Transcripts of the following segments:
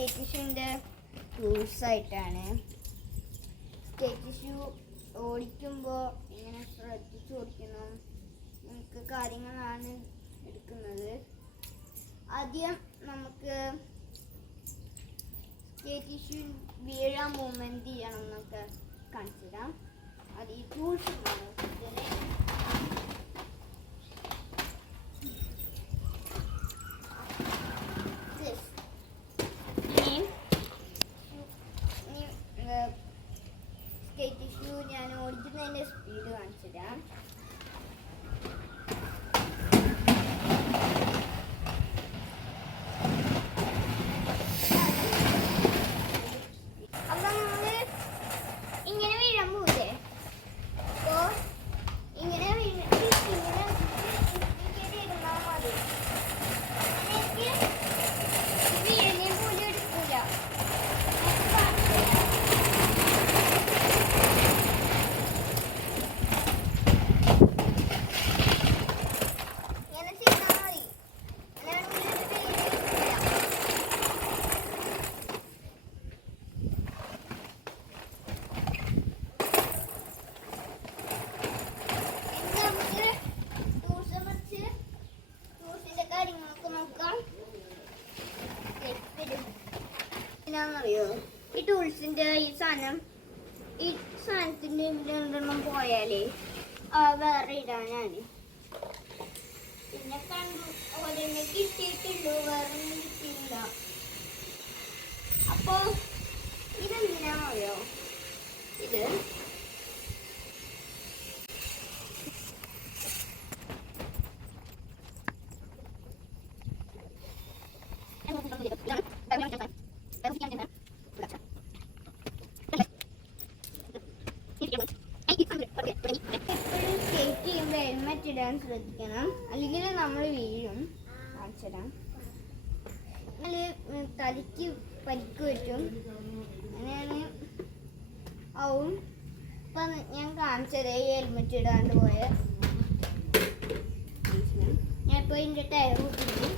Skate ഷൂവിൻ്റെ ടൂൾസായിട്ടാണ്. Skate shoe ഓടിക്കുമ്പോൾ ഇങ്ങനെ ശ്രദ്ധിച്ച് ഓടിക്കണം, നമുക്ക് കാര്യങ്ങളാണ് എടുക്കുന്നത്. ആദ്യം നമുക്ക് സ്കേറ്റ് ഷൂ വീഴാൻ മൂവ്മെൻറ്റ് ചെയ്യണം എന്നൊക്കെ കാണിച്ചു തരാം. അത് ഈ ടൂൾസ് സ്കേറ്റ് ഷൂ ഞാൻ ഓടിക്കുന്നതിൻ്റെ സ്പീഡ് കാണിച്ചു തരാം. ോ ഈ ടൂൾസിന്റെ ഈ സാധനത്തിന്റെ രണ്ടെണ്ണം പോയാലേ വേറെ ഇടാനാണ്. പിന്നെ കണ്ടു ഓരോന്നെ കിട്ടിയിട്ടുള്ളൂ, വേറെ കിട്ടിയില്ല. അപ്പൊ ഇതെന്തിനാണോ ഇത് ഹെൽമെറ്റ് ഇടാൻ ശ്രദ്ധിക്കണം, അല്ലെങ്കിൽ നമ്മൾ വീഴും. കാണിച്ചുതരാം. തലയ്ക്ക് പരിക്ക് പറ്റും, അങ്ങനെയാണ് ആവും. ഇപ്പം ഞാൻ കാണിച്ചത് ഈ ഹെൽമെറ്റ് ഇടാണ്ട് പോയ ഞാനിപ്പോൾ ഇതിൻ്റെ ടയർ കൂട്ടിട്ട്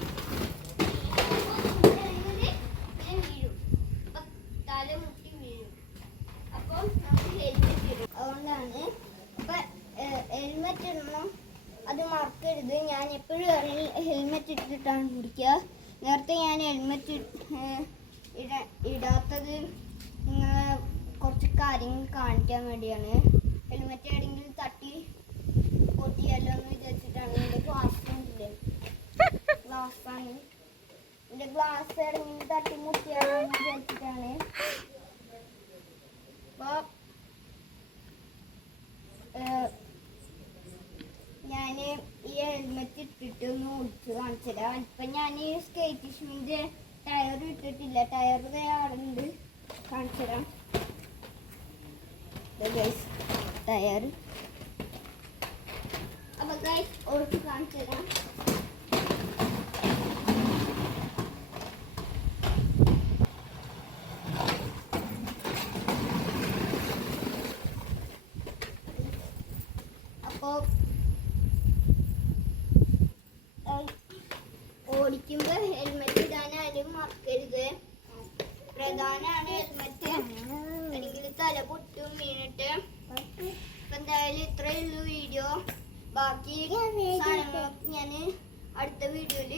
ഞാൻ വീഴും, അപ്പം തല മുട്ടി വീഴും. അപ്പം നമുക്ക് ഹെൽമെറ്റ് ഇടും. അതുകൊണ്ടാണ് അപ്പം ഹെൽമെറ്റ് ഇടണം, അത് മറക്കരുത്. ഞാൻ എപ്പോഴും ഹെൽമെറ്റ് ഇട്ടിട്ടാണ് പിടിക്കുക. നേരത്തെ ഞാൻ ഹെൽമെറ്റ് ഇടാത്തത് നിങ്ങളെ കുറച്ച് കാര്യങ്ങൾ കാണിക്കാൻ വേണ്ടിയാണ്. ഹെൽമെറ്റ് എവിടെയെങ്കിലും തട്ടി പൊട്ടിയല്ലോ എന്ന് വിചാരിച്ചിട്ടാണ്. എൻ്റെ ഗ്ലാസ്സില്ലേ, ഗ്ലാസ്സാണ്, എൻ്റെ ഗ്ലാസ് എവിടെയെങ്കിലും തട്ടി മുട്ടിയാലോ എന്ന് വിചാരിച്ചിട്ടാണ്. അപ്പോൾ ഞാൻ ഈ ഹെൽമെറ്റ് ഇട്ടിട്ട് ഒന്ന് ഓടിച്ച് കാണിച്ചു തരാം. ഇപ്പം ഞാൻ ഈ സ്കേറ്റ് ഷൂവിൻ്റെ ടയർ ഇട്ടിട്ടില്ല, ടയർ തയ്യാറുണ്ട്, കാണിച്ചു തരാം. ടയർ അപ്പം ഗൈസ് ഓടിച്ച് കാണിച്ചു തരാം. അപ്പോൾ ഓടിക്കുമ്പോൾ ഹെൽമെറ്റ് ഇടാനാരും മറക്കരുത്. പ്രധാനമാണ് ഹെൽമെറ്റ്, അല്ലെങ്കിൽ തല പൊട്ടും വീണിട്ട്. അപ്പം എന്തായാലും ഇത്രയേ ഉള്ളൂ വീഡിയോ. ബാക്കി സാധനങ്ങളൊക്കെ ഞാൻ അടുത്ത വീഡിയോയിൽ